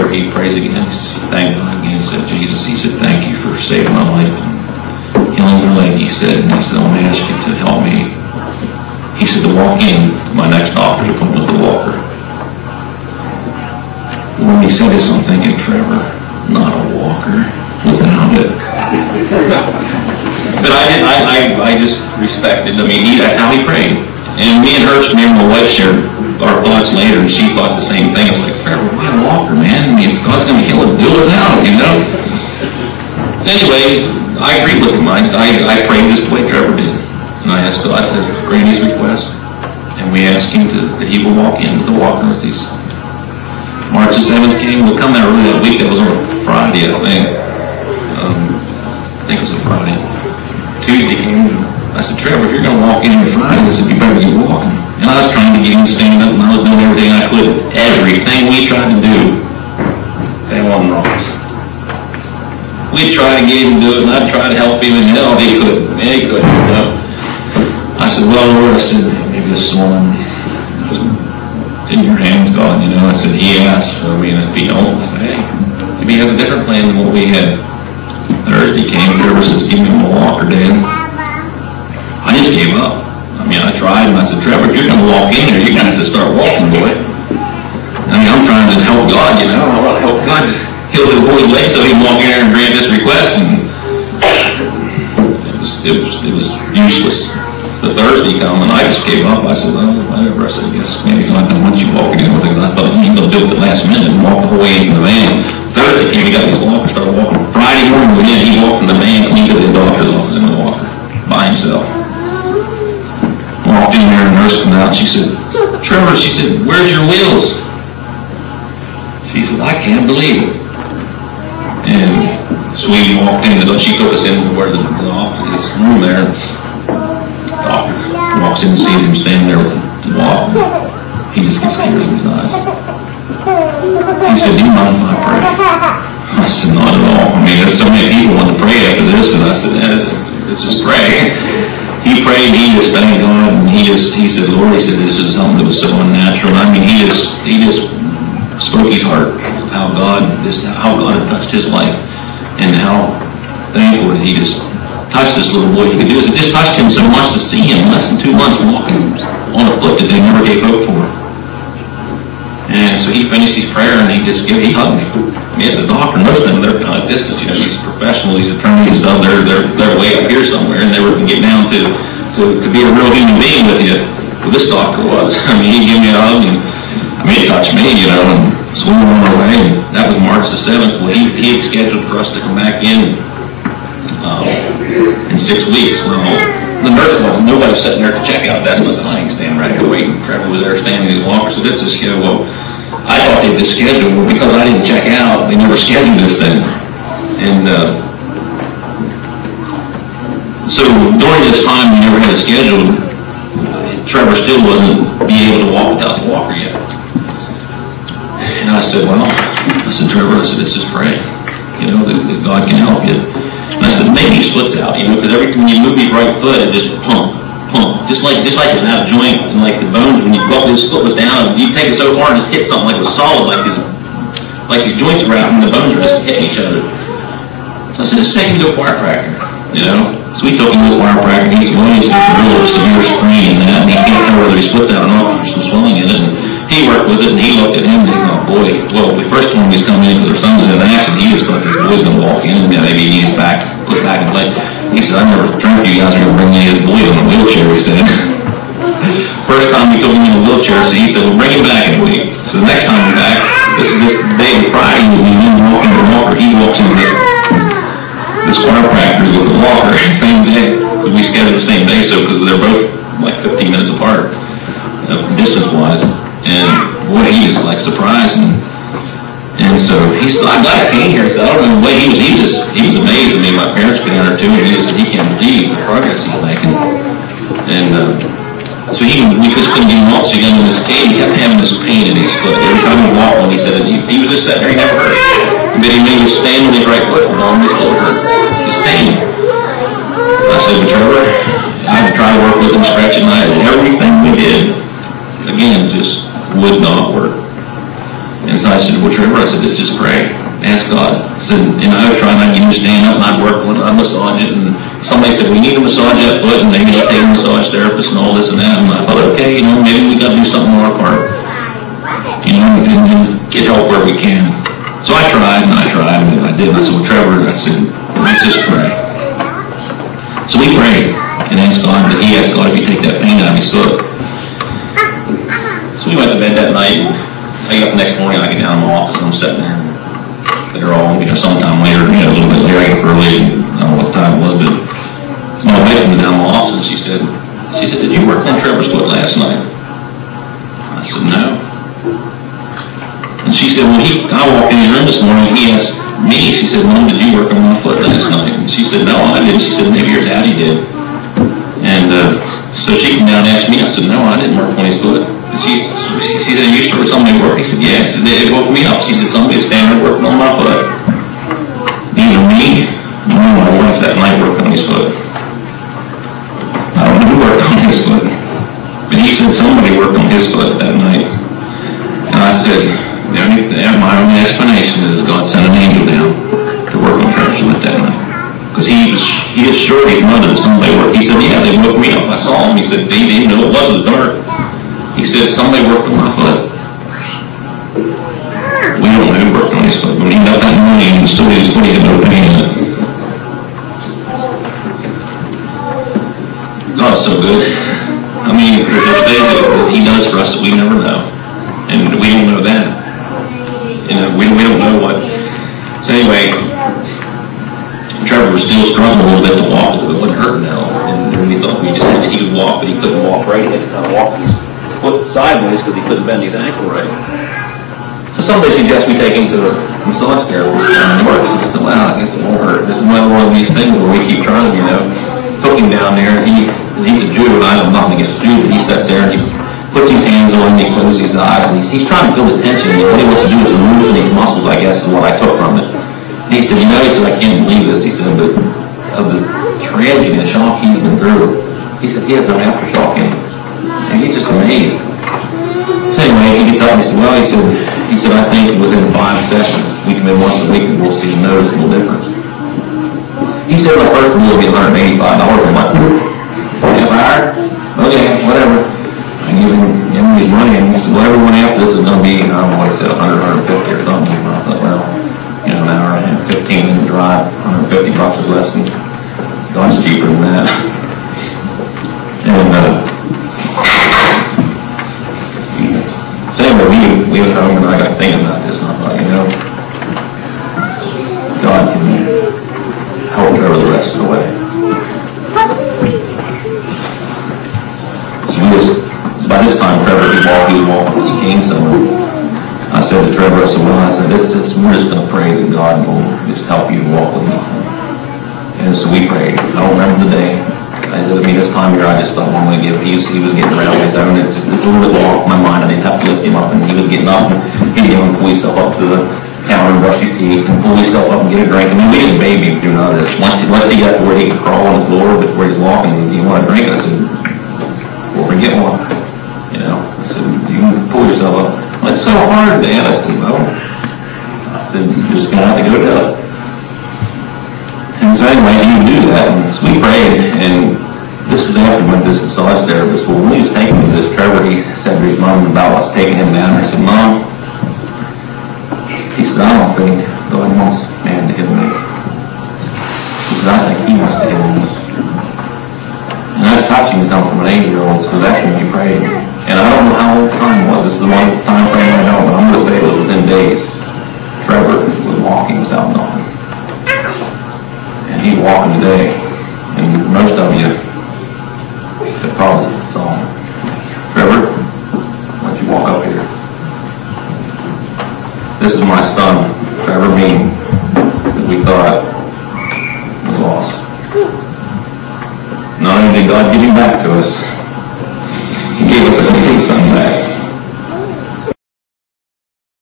Trevor, he prays again. He thanked God again. He said, Jesus, he said, thank you for saving my life and healing my leg. He said, I want to ask you to help me. He said to walk in to my next doctor's appointment with a walker. When he said this, I'm thinking, Trevor, not a walker without it. But I just respected. I mean, that's how he prayed. And me and her, my wife, shared our thoughts later, and she thought the same thing. It's like, Trevor, why a walker, man? I mean, if God's going to heal it, do it without it, you know? So anyway, I agreed with him. I prayed just the way Trevor did. And I asked God to grant his request. And we asked him that he will walk in with the walker with these. March the 7th came. We'll come out early that week. That was on a Friday, I think. I think it was a Friday. Tuesday came. I said, Trevor, if you're going to walk in on Friday, I said, you better get walking. And I was trying to get him to stand up, and I was doing everything I could. Everything we tried to do, they wasn't wrong. We'd try to get him to do it, and I'd try to help him, and hell, he couldn't. Man, he couldn't. You know? I said, well, Lord, I said, maybe this one, it's in your hands, God, you know. I said, he asked, so, I mean, if he don't, hey, maybe he has a different plan than what we had. Thursday came, Trevor says, give me a walker, Dad. I just gave up. I mean, I tried, and I said, Trevor, if you're going to walk in there, you're going to have to start walking, boy. I mean, I'm trying to help God, you know. I want to help God heal the boy's leg so he can walk in there and grant this request, and it was useless. So Thursday come, and I just gave up. I said, well, whatever. I said, I guess maybe God don't want you walking in with it, because I thought you could do it the last minute and walk the whole way into the van. Thursday came, he got his walker, started walking. Friday morning, again, he walked from the van, cleaned to the doctor's office in the walker by himself. Walked in there, and the nurse came out. She said, Trevor, she said, where's your wheels? She said, I can't believe it. And so we walked in. She took us in where the office, his room there. The doctor walks in and sees him standing there with the walker. He just gets tears in his eyes. He said, do you mind if I pray? I said, not at all. I mean, there's so many people want to pray after this, and I said, let's just pray. He prayed, he just thanked God, and he said, Lord, he said, this is something that was so unnatural. I mean, he just spoke his heart of how God had touched his life, and how thankful that he just touched this little boy. He could do this. It just touched him so much to see him less than 2 months walking on a foot that they never gave hope for. And so he finished his prayer, and he hugged me. I mean, as a doctor, most of them, they're kind of distant, you know, these professionals, these attorneys and stuff, they're way up here somewhere, and they were getting down to be a real human being with you. Well, this doctor was. I mean, he'd give me a hug, and I mean, it touched me, you know, and so we were on our way, and that was March the 7th. Well, he had scheduled for us to come back in 6 weeks. Well, the nurse, nobody was sitting there at the checkout desk. I said, I ain't standing right here waiting. Trevor was there standing in his walker, so that's his schedule. Well, I thought they'd just schedule, well, because I didn't check out, they never scheduled this thing. And so during this time, we never had it scheduled. Trevor still wasn't being able to walk without the walker yet. And I said, Trevor, let's just pray, you know, that God can help you. And I said, maybe he splits out, you know, because every time you move your right foot, it just plump, just like it was out of joint, and like the bones, when you go up, his foot was down, you take it so far and just hit something like it was solid, like his joints were out and the bones were just hitting each other. So I said, let's take him to a chiropractor, you know. So we took him to a chiropractor, and he's a real severe sprain and that, and he can't know whether he splits out or not for some swelling in it. And he worked with it, and he looked at him, and he thought, boy, well, we first told him he's coming in because our son was in an accident. He just thought this boy's going to walk in, and maybe he needs put back in play. He said, I never dreamt you guys were going to bring me his boy in a wheelchair, he said. First time we took him in a wheelchair, so he said, well, bring him back in a week. So the next time we're back, this day on Friday, when we walking the walker, he walks into this chiropractor with the walker, same day. We scheduled the same day, so because they're both like 15 minutes apart, distance-wise. And boy, he just like surprised, and so he said, I'm glad I came here. He said, I don't know, he was amazed. I mean, my parents came out there too, and he said he can't believe the progress he's making. And so we just couldn't get him off, so he got in this cage. He kept having this pain in his foot. Every time he walked on, he said he was just sitting there, he never hurt. And then he made him stand on his right foot, and his foot hurt. His pain. I said, well, Trevor, I would try to work with him, stretching, everything we did, again, just would not work. And so I said, well, Trevor, I said, let's just pray. Ask God. I said, and I would try not to stand up, and I'd work with it, I'd massage it, and somebody said, we need to massage that foot, and maybe I'll take a massage therapist and all this and that, and I thought, okay, maybe we got to do something on our part, and get help where we can. So I tried, and I did, and I said, well, Trevor, I said, let's just pray. So we prayed, and asked God, but he asked God if he take that pain out of his foot. So we went to bed that night, and I got up the next morning, I get down in my office, and I'm sitting there, they're all, sometime later, a little bit later, I got up early, and I don't know what time it was, but my wife was down in my office, and she said, did you work on Trevor's foot last night? I said, no. And she said, well, I walked in the room this morning, and he asked me, she said, Mom, did you work on my foot last night? And she said, no, I didn't. She said, maybe your daddy did. And so she came down and asked me, I said, no, I didn't work on his foot. And she said, are you sure somebody worked? He said, yeah. She said, it woke me up. She said, somebody was standing there working on my foot. Neither me nor my wife that night worked on his foot. I don't know who worked on his foot. But he said somebody worked on his foot that night. And I said, my only explanation is God sent an angel down to work on Trevor's foot that night. Because he assured his mother that somebody worked. He said, yeah, they woke me up. I saw him. He said, they didn't know it was dark. He said, somebody worked on my foot. We don't know who worked on his foot. When he got that morning and stood his foot, he had no pain in it. God's so good. I mean, there's just things that he does for us that we never know. And we don't know that. We don't know what. So anyway, Trevor was still struggling a little bit to walk, but it wasn't hurting now. And we thought he could walk, but he couldn't walk right. He had to kind of walk his foot sideways because he couldn't bend his ankle right. So somebody suggested we take him to a massage therapist and it works. And I said, well, I guess it won't hurt. This is another one of these things where we keep trying, Took him down there, and he's a Jew, and I have nothing against Jews, but he sits there and he puts his hands on me, closes his eyes, and he's trying to feel the tension. And what he wants to do is loosen these muscles, I guess, is what I took from it. And he said, I can't believe this. He said, but of the tragedy and the shock he's been through, he says he has no aftershock in him. And he's just amazed. So anyway, he gets up and he said, well, he said, I think within 5 sessions, we come in once a week and we'll see a noticeable difference. He said, my first one will be $185. I'm like, okay, whatever. I give him his money, and he said, well, everyone after this is going to be, I don't know what he said, 100, 150 or something. And I thought, well, an hour and 15-minute drive, $150 is less than, God's cheaper than that. And, so anyway, we went home, and I got thinking about this, and I thought, God can help Trevor the rest of the way. So by this time, Trevor could walk, he was walking with his cane somewhere. I said to Trevor, we're just going to pray that God will just help you walk with nothing. And so we prayed. I don't remember the day. This time here, I just thought, well, I'm going to give it. He was getting around his own. It's a little bit off my mind. I didn't have to lift him up, and he was getting up, and he'd go and pull himself up to the counter and brush his teeth and pull himself up and get a drink. I mean, we didn't baby him through none of this. Once he got to where he could crawl on the floor, but where he's walking, you want a drink? I said, well, get one. I said, you can pull yourself up. Well, it's so hard, Dad. I said, well, you're just going to have to go to it. And so anyway, he would do that. And so we prayed, and this was after we went to this massage therapist. Well, when he was taking me to this, Trevor, he said to his mom about us taking him down there. I said, Mom, he said, I don't think God wants man to hit me. He said, I think he wants to hit me. And I was touching to come from an 8-year-old, so that's when we prayed. And I don't know how long the time was. This is the one time frame I know, but I'm going to say it was within days. Trevor was walking without knowing. And he's walking today. And most of you have probably saw him. Trevor, why don't you walk up here? This is my son, Trevor Bean, that we thought was lost. Not only did God give him back to us, He gave us a complete